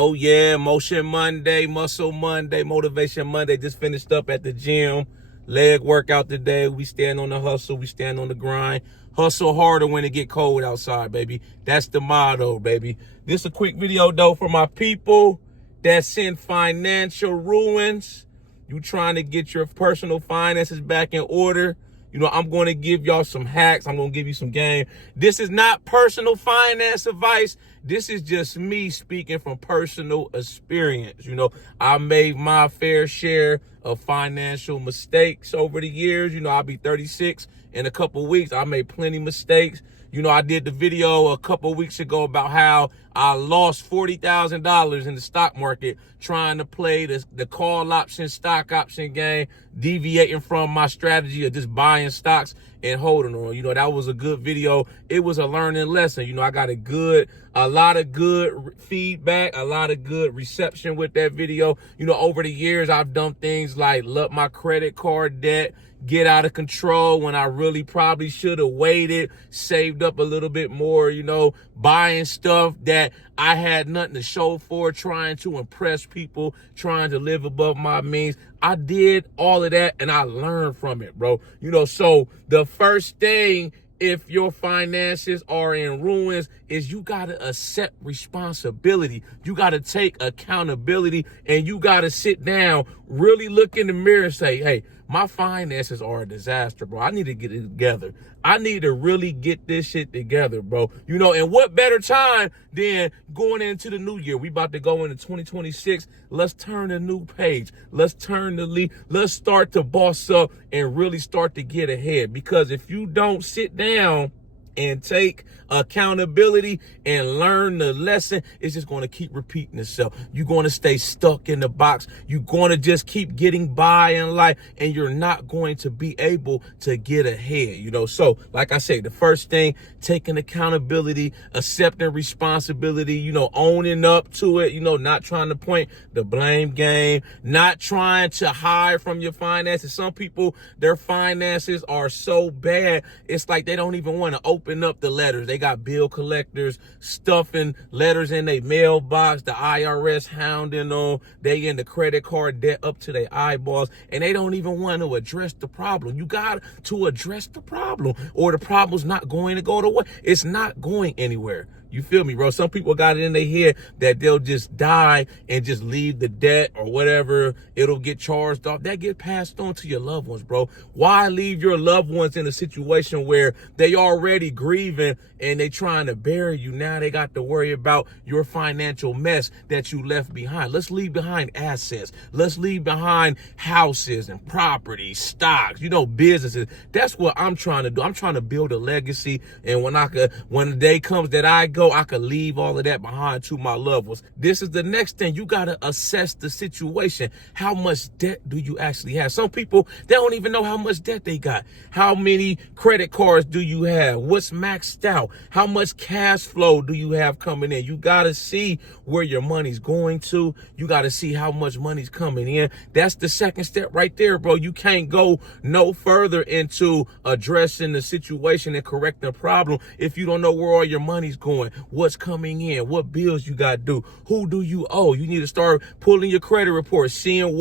Oh yeah, Motion Monday, Muscle Monday, Motivation Monday. Just finished up at the gym. Leg workout today. We stand on the hustle. We stand on the grind. Hustle harder when it get cold outside, baby. That's the motto, baby. This a quick video, though, for my people that's in financial ruins. You trying to get your personal finances back in order. You know, I'm going to give y'all some hacks. I'm going to give you some game. This is not personal finance advice. This is just me speaking from personal experience. You know, I made my fair share of financial mistakes over the years. You know, I'll be 36 in a couple weeks. I made plenty of mistakes. You know, I did the video a couple weeks ago about how I lost $40,000 in the stock market trying to play the call option, stock option game, deviating from my strategy of just buying stocks and holding on. You know, that was a good video. It was a learning lesson. You know, I got a lot of good feedback, a lot of good reception with that video. You know, over the years, I've done things like let my credit card debt get out of control when I really probably should have waited, saved up a little bit more, you know, buying stuff that I had nothing to show for, trying to impress people, trying to live above my means. I did all of that and I learned from it, bro. You know, so the first thing, if your finances are in ruins, is you got to accept responsibility. You got to take accountability and you got to sit down, really look in the mirror and say, hey, my finances are a disaster, bro. I need to get it together. I need to really get this shit together, bro. You know, and what better time than going into the new year? We about to go into 2026. Let's turn a new page. Let's turn the leaf. Let's start to boss up and really start to get ahead. Because if you don't sit down and take accountability and learn the lesson, it's just going to keep repeating itself. You're going to stay stuck in the box. You're going to just keep getting by in life, and you're not going to be able to get ahead, you know. So, like I say, the first thing, taking accountability, accepting responsibility, you know, owning up to it, you know, not trying to point the blame game, not trying to hide from your finances. Some people, their finances are so bad, it's like they don't even want to open up the letters. They got bill collectors stuffing letters in their mailbox, the IRS hounding them, they in the credit card debt up to their eyeballs, and they don't even want to address the problem. You got to address the problem, or the problem's not going to go away. It's not going anywhere. You feel me, bro? Some people got it in their head that they'll just die and just leave the debt or whatever. It'll get charged off. That get passed on to your loved ones, bro. Why leave your loved ones in a situation where they already grieving and they trying to bury you? Now they got to worry about your financial mess that you left behind. Let's leave behind assets. Let's leave behind houses and properties, stocks, you know, businesses. That's what I'm trying to do. I'm trying to build a legacy. And when the day comes that I could leave all of that behind to my loved ones. This is the next thing. You got to assess the situation. How much debt do you actually have? Some people, they don't even know how much debt they got. How many credit cards do you have? What's maxed out? How much cash flow do you have coming in? You got to see where your money's going to. You got to see how much money's coming in. That's the second step right there, bro. You can't go no further into addressing the situation and correcting the problem if you don't know where all your money's going. What's coming in, what bills you got to do, who do you owe. You need to start pulling your credit report, seeing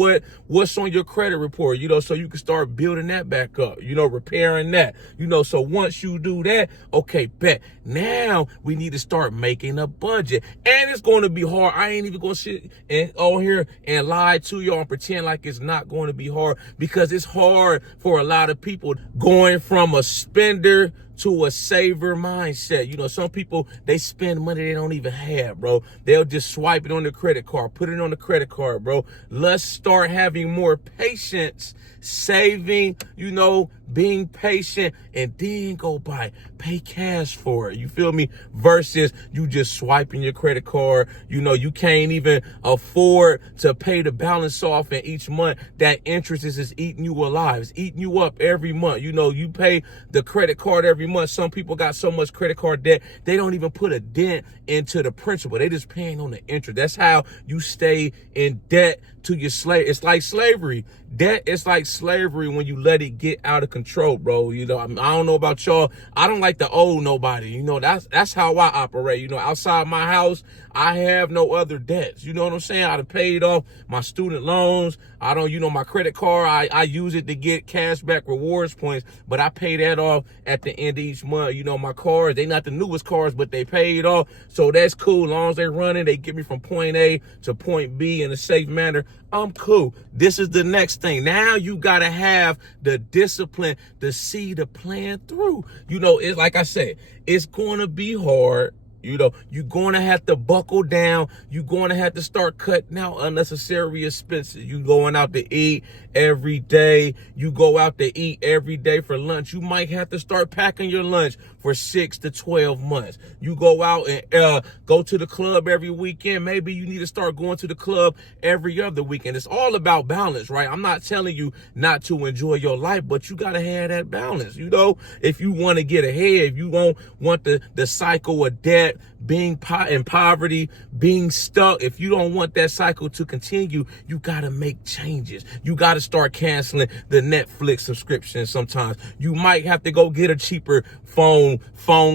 what's on your credit report, you know, so you can start building that back up, you know, repairing that, you know. So once you do that, okay, bet. Now we need to start making a budget, and it's going to be hard. I ain't even going to sit and on here and lie to y'all and pretend like it's not going to be hard, because it's hard for a lot of people going from a spender to a saver mindset. You know, some people, they spend money they don't even have, bro. They'll just swipe it on the credit card, put it on the credit card, bro. Let's start having more patience, saving, you know, being patient, and then go buy, pay cash for it. You feel me? Versus you just swiping your credit card. You know, you can't even afford to pay the balance off, and each month that interest is eating you alive. It's eating you up every month. You know, you pay the credit card every month. Some people got so much credit card debt, they don't even put a dent into the principal. They just paying on the interest. That's how you stay in debt to your slave. It's like slavery. Debt is like slavery when you let it get out of control. control, bro. You know, I don't know about y'all. I don't like to owe nobody. You know, that's how I operate. You know, outside my house, I have no other debts. You know what I'm saying? I done paid off my student loans. I don't, you know, my credit card, I use it to get cash back rewards points, but I pay that off at the end of each month. You know, my cars, they not the newest cars, but they paid off. So that's cool. As long as they're running, they get me from point A to point B in a safe manner. I'm cool. This is the next thing. Now you got to have the discipline to see the plan through. You know, it's like I said, it's going to be hard. You know, you're going to have to buckle down. You're going to have to start cutting out unnecessary expenses. You going out to eat every day. You go out to eat every day for lunch. You might have to start packing your lunch for 6 to 12 months. You go out and go to the club every weekend. Maybe you need to start going to the club every other weekend. It's all about balance, right? I'm not telling you not to enjoy your life, but you got to have that balance. You know, if you want to get ahead, if you don't want the cycle of debt, being in poverty, being stuck, if you don't want that cycle to continue, you got to make changes. You got to start canceling the Netflix subscription sometimes. You might have to go get a cheaper phone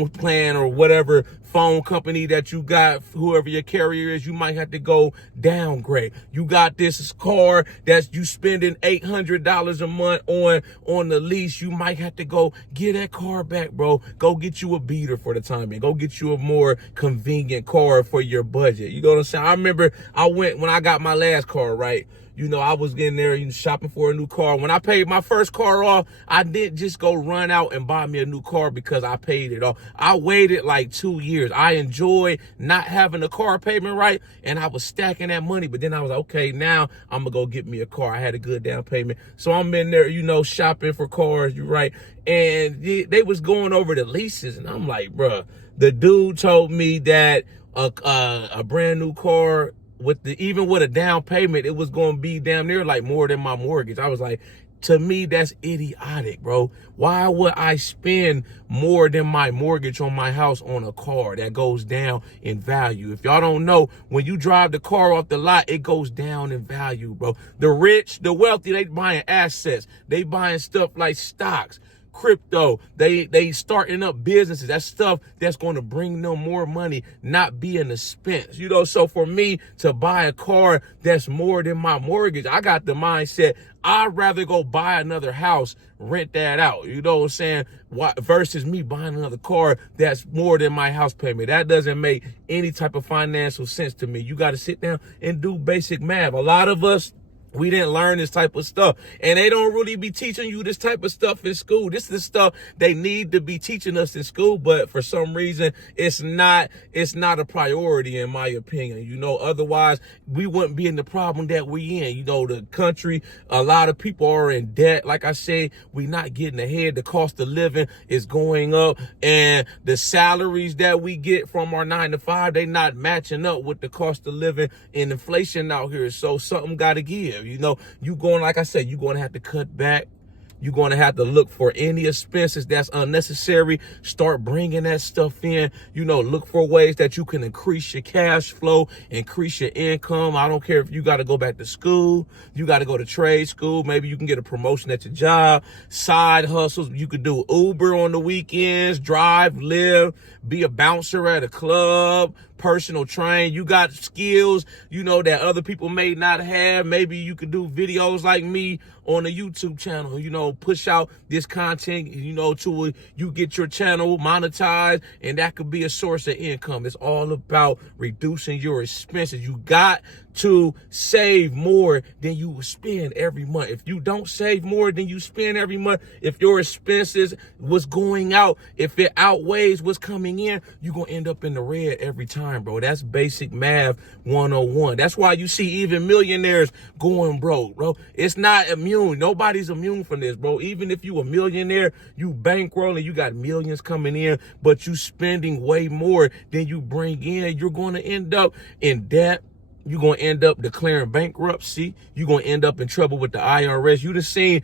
plan or whatever phone company that you got, whoever your carrier is. You might have to go downgrade. You got this car that's you spending $800 a month on the lease. You might have to go get that car back, bro. Go get you a beater for the time being. Go get you a more convenient car for your budget. You know what I'm saying? I remember when I got my last car, right? You know, I was getting there, shopping for a new car. When I paid my first car off, I didn't just go run out and buy me a new car because I paid it off. I waited like 2 years. I enjoyed not having a car payment right, and I was stacking that money. But then I was like, okay, now I'm going to go get me a car. I had a good down payment. So I'm in there, you know, shopping for cars, you're right. And they was going over the leases, and I'm like, bruh, the dude told me that a brand new car, even with a down payment, it was going to be damn near like more than my mortgage. I was like, to me, that's idiotic, bro. Why would I spend more than my mortgage on my house on a car that goes down in value? If y'all don't know, when you drive the car off the lot, it goes down in value, bro. The rich, the wealthy, they buying assets. They buying stuff like stocks, crypto. They starting up businesses. That's stuff that's going to bring them more money, not be an expense. You know, so for me to buy a car that's more than my mortgage, I got the mindset, I'd rather go buy another house, rent that out. You know what I'm saying? Versus me buying another car that's more than my house payment. That doesn't make any type of financial sense to me. You got to sit down and do basic math. A lot of us, we didn't learn this type of stuff, and they don't really be teaching you this type of stuff in school. This is the stuff they need to be teaching us in school, but for some reason, it's not a priority in my opinion. You know, otherwise we wouldn't be in the problem that we in. You know, the country, a lot of people are in debt. Like I said, we not getting ahead. The cost of living is going up, and the salaries that we get from our 9 to 5, they not matching up with the cost of living and inflation out here. So something got to give. You know, like I said, you're going to have to cut back. You're going to have to look for any expenses that's unnecessary. Start bringing that stuff in. You know, look for ways that you can increase your cash flow, increase your income. I don't care if you got to go back to school. You got to go to trade school. Maybe you can get a promotion at your job. Side hustles. You could do Uber on the weekends, drive, live, be a bouncer at a club, personal train. You got skills, you know, that other people may not have. Maybe you could do videos like me on a YouTube channel, you know, push out this content, you know, till you get your channel monetized, and that could be a source of income. It's all about reducing your expenses. You got to save more than you spend every month. If you don't save more than you spend every month, if your expenses was going out, if it outweighs what's coming in, you're going to end up in the red every time, bro. That's basic math 101. That's why you see even millionaires going broke, bro. It's not immune. Nobody's immune from this, bro. Even if you a millionaire, you bankrolling, you got millions coming in, but you spending way more than you bring in, you're going to end up in debt. You're going to end up declaring bankruptcy. You're going to end up in trouble with the IRS. You done seen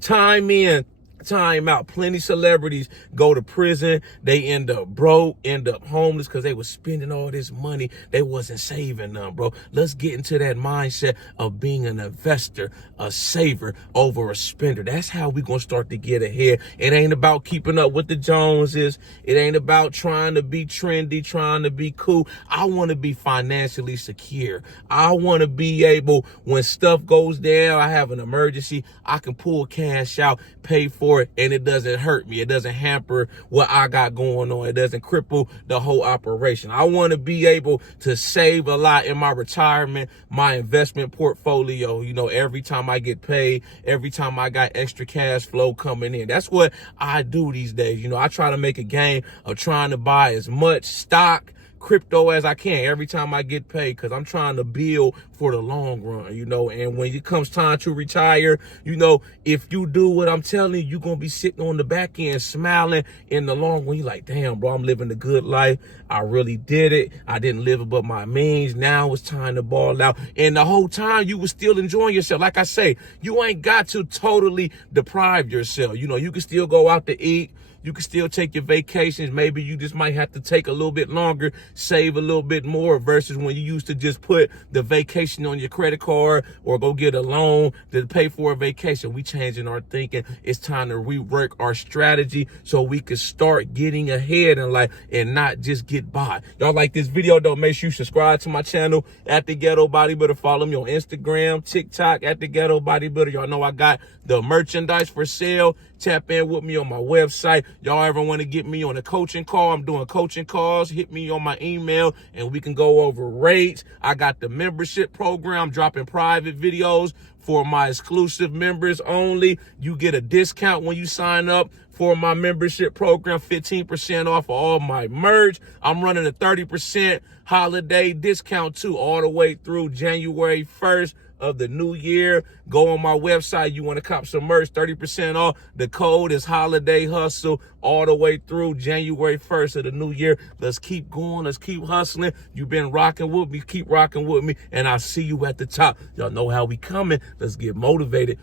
time in, Time out. Plenty celebrities go to prison. They end up broke, end up homeless because they was spending all this money. They wasn't saving none, bro. Let's get into that mindset of being an investor, a saver over a spender. That's how we gonna start to get ahead. It ain't about keeping up with the Joneses. It ain't about trying to be trendy, trying to be cool. I want to be financially secure. I want to be able, when stuff goes down, I have an emergency, I can pull cash out, pay for it, and it doesn't hurt me. It doesn't hamper what I got going on. It doesn't cripple the whole operation. I want to be able to save a lot in my retirement, my investment portfolio. You know, every time I get paid, every time I got extra cash flow coming in. That's what I do these days. You know, I try to make a game of trying to buy as much stock, crypto as I can every time I get paid, because I'm trying to build for the long run, you know. And when it comes time to retire, you know, if you do what I'm telling you, you're going to be sitting on the back end smiling in the long run. You're like, damn, bro, I'm living a good life. I really did it. I didn't live above my means. Now it's time to ball out. And the whole time you were still enjoying yourself. Like I say, you ain't got to totally deprive yourself. You know, you can still go out to eat. You can still take your vacations. Maybe you just might have to take a little bit longer, save a little bit more, versus when you used to just put the vacation on your credit card or go get a loan to pay for a vacation. We changing our thinking. It's time to rework our strategy so we can start getting ahead in life and not just get by. Y'all like this video, though, make sure you subscribe to my channel at The Ghetto Bodybuilder. Follow me on Instagram, TikTok at The Ghetto Bodybuilder. Y'all know I got the merchandise for sale. Tap in with me on my website. Y'all ever want to get me on a coaching call? I'm doing coaching calls. Hit me on my email and we can go over rates. I got the membership program, dropping private videos for my exclusive members only. You get a discount when you sign up for my membership program, 15% off of all my merch. I'm running a 30% holiday discount too, all the way through January 1st of the new year. Go on my website. You want to cop some merch, 30% off. The code is Holiday Hustle all the way through January 1st of the new year. Let's keep going. Let's keep hustling. You've been rocking with me. Keep rocking with me. And I'll see you at the top. Y'all know how we coming. Let's get motivated.